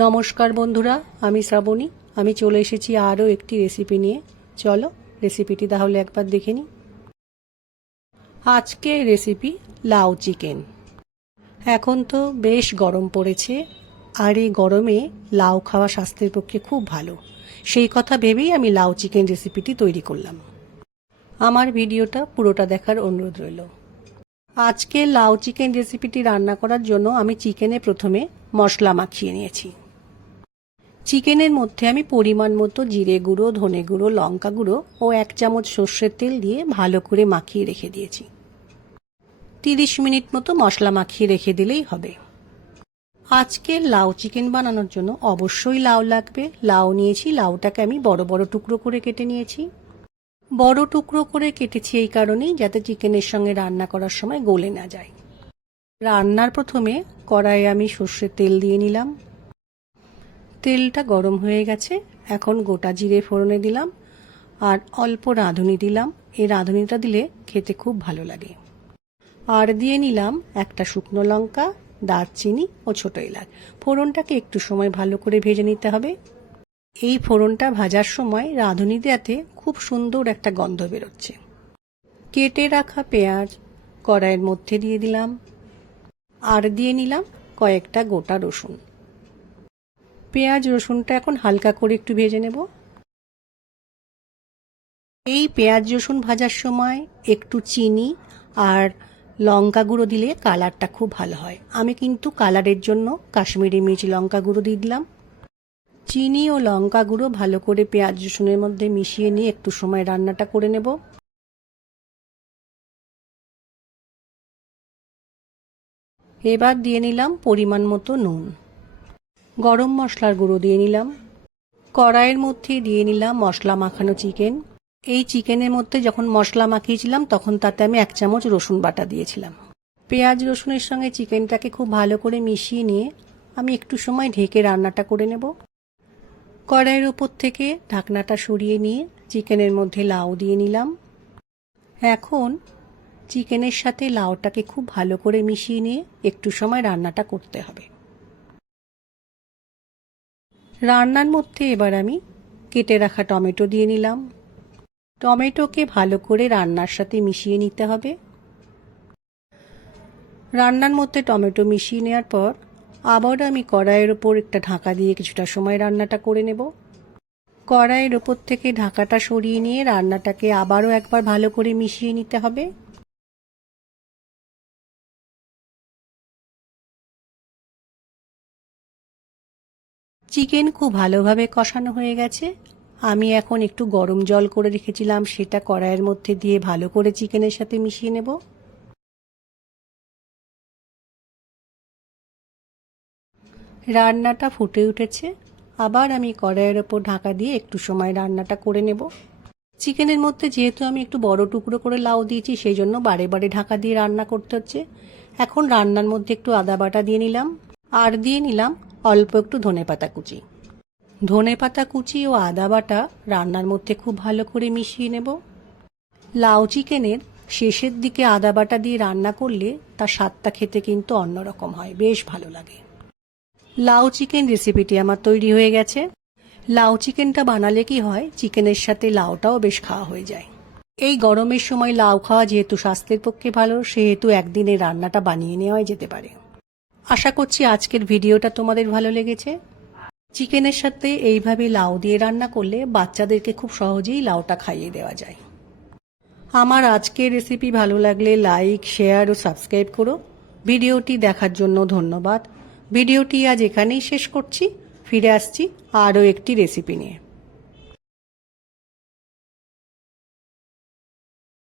নমস্কার বন্ধুরা, আমি শ্রাবণী। আমি চলে এসেছি আরও একটি রেসিপি নিয়ে। চলো রেসিপিটি তাহলে একবার দেখে নিই। আজকের রেসিপি লাউ চিকেন। এখন তো বেশ গরম পড়েছে, আর এই গরমে লাউ খাওয়া স্বাস্থ্যের পক্ষে খুব ভালো। সেই কথা ভেবেই আমি লাউ চিকেন রেসিপিটি তৈরি করলাম। আমার ভিডিওটা পুরোটা দেখার অনুরোধ রইল। আজকে লাউ চিকেন রেসিপিটি রান্না করার জন্য আমি চিকেনে প্রথমে মশলা মাখিয়ে নিয়েছি। চিকেনের মধ্যে আমি পরিমাণ মতো জিরে গুঁড়ো, ধনে গুঁড়ো, লঙ্কা গুঁড়ো ও 1 চামচ সর্ষের তেল দিয়ে ভালো করে মাখিয়ে রেখে দিয়েছি। 30 মিনিট মতো মশলা মাখিয়ে রেখে দিলেই হবে। আজকে লাউ চিকেন বানানোর জন্য অবশ্যই লাউ লাগবে। লাউ নিয়েছি, লাউটাকে আমি বড় বড় টুকরো করে কেটে নিয়েছি। বড় টুকরো করে কেটেছি এই কারণেই যাতে চিকেনের সঙ্গে রান্না করার সময় গলে না যায়। রান্নার প্রথমে কড়াইয়ে আমি সর্ষের তেল দিয়ে নিলাম। তেলটা গরম হয়ে গেছে, এখন গোটা জিরে ফোড়নে দিলাম আর অল্প রাঁধুনি দিলাম। এই রাঁধুনিটা দিলে খেতে খুব ভালো লাগে। আর দিয়ে নিলাম একটা শুকনো লঙ্কা, দারচিনি ও ছোট এলাচ। ফোড়নটাকে একটু সময় ভালো করে ভেজে নিতে হবে। এই ফোড়নটা ভাজার সময় রাঁধুনি দেওয়াতে খুব সুন্দর একটা গন্ধ বেরোচ্ছে। কেটে রাখা পেঁয়াজ কড়াইয়ের মধ্যে দিয়ে দিলাম আর দিয়ে নিলাম কয়েকটা গোটা রসুন। পেঁয়াজ রসুনটা এখন হালকা করে একটু ভেজে নেব। এই পেঁয়াজ রসুন ভাজার সময় একটু চিনি আর লঙ্কা গুঁড়ো দিলে কালারটা খুব ভালো হয়। আমি কিন্তু কালারের জন্য কাশ্মীরি মির্চ লঙ্কা গুঁড়ো দিয়ে দিলাম। চিনি ও লঙ্কা গুঁড়ো ভালো করে পেঁয়াজ রসুনের মধ্যে মিশিয়ে নিয়ে একটু সময় রান্নাটা করে নেব। এবার দিয়ে নিলাম পরিমাণ মতো নুন। গরম মশলার গুঁড়ো দিয়ে নিলাম। কড়াইয়ের মধ্যে দিয়ে নিলাম মশলা মাখানো চিকেন। এই চিকেনের মধ্যে যখন মশলা মাখিয়েছিলাম তখন তাতে আমি 1 চামচ রসুন বাটা দিয়েছিলাম। পেঁয়াজ রসুনের সঙ্গে চিকেনটাকে খুব ভালো করে মিশিয়ে নিয়ে আমি একটু সময় ঢেকে রান্নাটা করে নেব। কড়াইয়ের ওপর থেকে ঢাকনাটা সরিয়ে নিয়ে চিকেনের মধ্যে লাউ দিয়ে নিলাম। এখন চিকেনের সাথে লাউটাকে খুব ভালো করে মিশিয়ে নিয়ে একটু সময় রান্নাটা করতে হবে। রান্নার মধ্যে এবার আমি কেটে রাখা টমেটো দিয়ে নিলাম। টমেটোকে ভালো করে রান্নার সাথে মিশিয়ে নিতে হবে। রান্নার মধ্যে টমেটো মিশিয়ে নেওয়ার পর আবার আমি কড়াইয়ের ওপর একটা ঢাকা দিয়ে কিছুটা সময় রান্নাটা করে নেব। কড়াইয়ের ওপর থেকে ঢাকাটা সরিয়ে নিয়ে রান্নাটাকে আবারও একবার ভালো করে মিশিয়ে নিতে হবে। চিকেন খুব ভালোভাবে কষানো হয়ে গেছে। আমি এখন একটু গরম জল করে রেখেছিলাম, সেটা কড়াইয়ের মধ্যে দিয়ে ভালো করে চিকেনের সাথে মিশিয়ে নেব। রান্নাটা ফুটে উঠেছে, আবার আমি কড়াইয়ের ওপর ঢাকা দিয়ে একটু সময় রান্নাটা করে নেব। চিকেনের মধ্যে যেহেতু আমি একটু বড় টুকরো করে লাউ দিয়েছি, সেই জন্য বারে বারে ঢাকা দিয়ে রান্না করতে হচ্ছে। এখন রান্নার মধ্যে একটু আদা বাটা দিয়ে নিলাম আর দিয়ে নিলাম অল্প একটু ধনেপাতা কুচি। ধনেপাতা কুচি ও আদা বাটা রান্নার মধ্যে খুব ভালো করে মিশিয়ে নেব। লাউ চিকেনের শেষের দিকে আদা বাটা দিয়ে রান্না করলে তার স্বাদটা খেতে কিন্তু অন্যরকম হয়, বেশ ভালো লাগে। লাউ চিকেন রেসিপিটি আমার তৈরি হয়ে গেছে। লাউ চিকেনটা বানালে কি হয়, চিকেনের সাথে লাউটাও বেশ খাওয়া হয়ে যায়। এই গরমের সময় লাউ খাওয়া যেহেতু স্বাস্থ্যের পক্ষে ভালো, সেহেতু একদিনে রান্নাটা বানিয়ে নেওয়াই যেতে পারে। আশা করছি আজকের ভিডিওটা তোমাদের ভালো লেগেছে। চিকেনের সাথে এইভাবে লাউ দিয়ে রান্না করলে বাচ্চাদেরকে খুব সহজেই লাউটা খাইয়ে দেওয়া যায়। আমার আজকের রেসিপি ভালো লাগলে লাইক, শেয়ার ও সাবস্ক্রাইব করো। ভিডিওটি দেখার জন্য ধন্যবাদ। ভিডিওটি আজ এখানেই শেষ করছি। ফিরে আসছি আরও একটি রেসিপি নিয়ে।